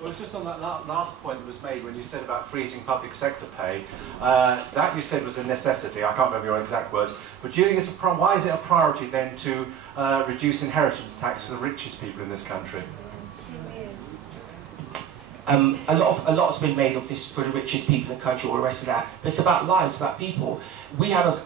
Well, just on that last point that was made when you said about freezing public sector pay, that you said was a necessity. I can't remember your exact words. But do you think it's why is it a priority then to reduce inheritance tax for the richest people in this country? A lot's been made of this for the richest people in the country, all the rest of that. But it's about lives, about people. We have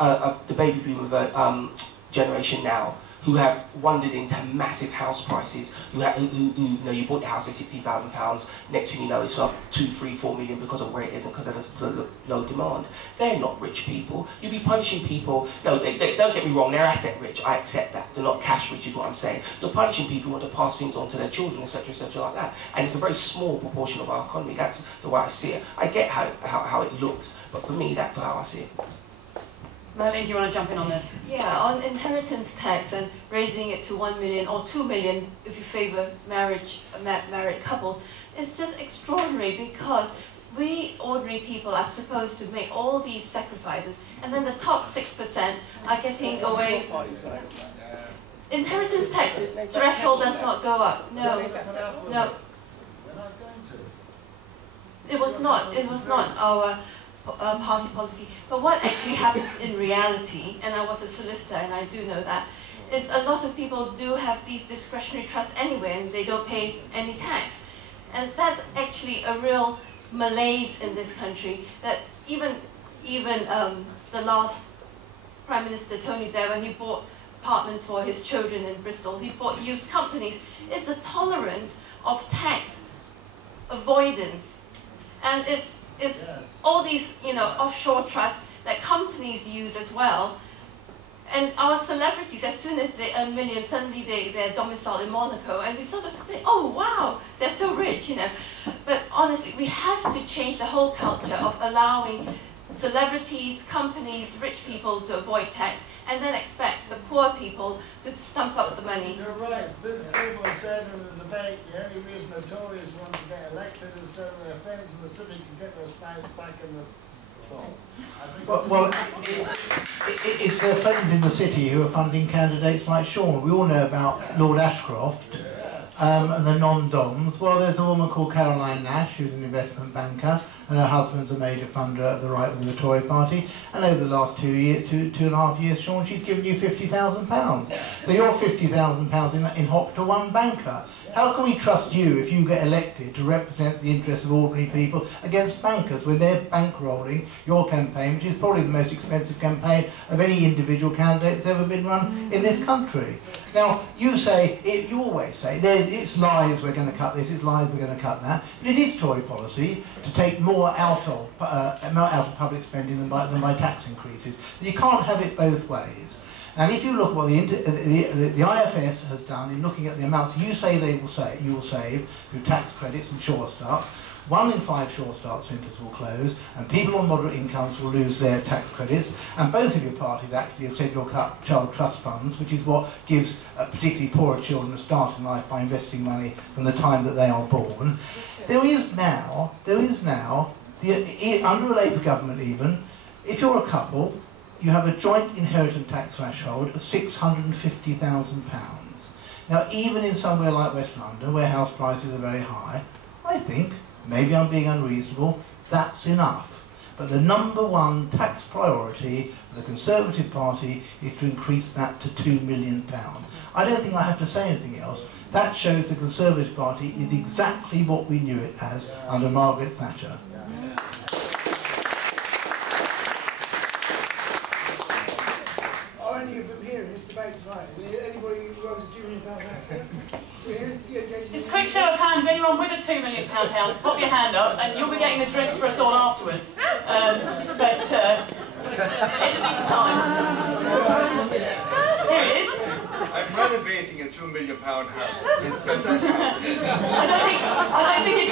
the baby boomer generation now who have wandered into massive house prices. Who you know, you bought your house at £60,000. Next thing you know, it's worth 2, 3, 4 million because of where it is and because of the low demand. They're not rich people. You'd be punishing people. No, they don't get me wrong. They're asset rich. I accept that. They're not cash rich, is what I'm saying. You're punishing people who want to pass things on to their children, etc., like that. And it's a very small proportion of our economy. That's the way I see it. I get how it looks, but for me, that's how I see it. Merlin, do you want to jump in on this? Yeah, on inheritance tax and raising it to 1 million or 2 million if you favour married couples, it's just extraordinary because we ordinary people are supposed to make all these sacrifices and then the top 6% are getting away. Inheritance tax threshold does not go up. No. It was not our party policy. But what actually happens in reality, and I was a solicitor and I do know that, is a lot of people do have these discretionary trusts anyway and they don't pay any tax. And that's actually a real malaise in this country, that even the last Prime Minister, Tony Blair, when he bought apartments for his children in Bristol, he bought used companies. It's a tolerance of tax avoidance. And it's all these, you know, offshore trusts that companies use as well. And our celebrities, as soon as they earn millions, suddenly they're domiciled in Monaco, and we sort of think, oh wow, they're so rich, you know. But honestly, we have to change the whole culture of allowing celebrities, companies, rich people to avoid tax, and then expect the poor people to stump up the money. You're right. Vince Cable said in the debate the only reason the Tories want to get elected is so their friends in the city can get their snipes back in the trough. Well, it's their friends in the city who are funding candidates like Shaun. We all know about Lord Ashcroft and the non-doms. Well, there's a woman called Caroline Nash, who's an investment banker, and her husband's a major funder of the right wing of the Tory party. And over the last 2.5 years, Shaun, she's given you £50,000. So you're £50,000 in hop to one banker. How can we trust you if you get elected to represent the interests of ordinary people against bankers when they're bankrolling your campaign, which is probably the most expensive campaign of any individual candidate that's ever been run in this country? Now, you always say, it's lies, we're going to cut this, it's lies, we're going to cut that. But it is Tory policy to take more out of public spending than by tax increases. You can't have it both ways. And if you look at what the IFS has done in looking at the amounts you say you will save through tax credits and Sure Start, 1 in 5 Sure Start centres will close, and people on moderate incomes will lose their tax credits. And both of your parties actually have said you'll cut child trust funds, which is what gives particularly poorer children a start in life by investing money from the time that they are born. There is now, under a Labour government even, if you're a couple, you have a joint inheritance tax threshold of £650,000. Now, even in somewhere like West London, where house prices are very high, I think, maybe I'm being unreasonable, that's enough. But the #1 tax priority for the Conservative Party is to increase that to £2 million. I don't think I have to say anything else. That shows the Conservative Party is exactly what we knew it as under Margaret Thatcher. Tonight. Anybody who owns a £2 million house? Just a quick show of hands, anyone with a £2 million house, pop your hand up and you'll be getting the drinks for us all afterwards. It'll be the time. Here it is. I'm renovating a £2 million house. Does that count? I don't think it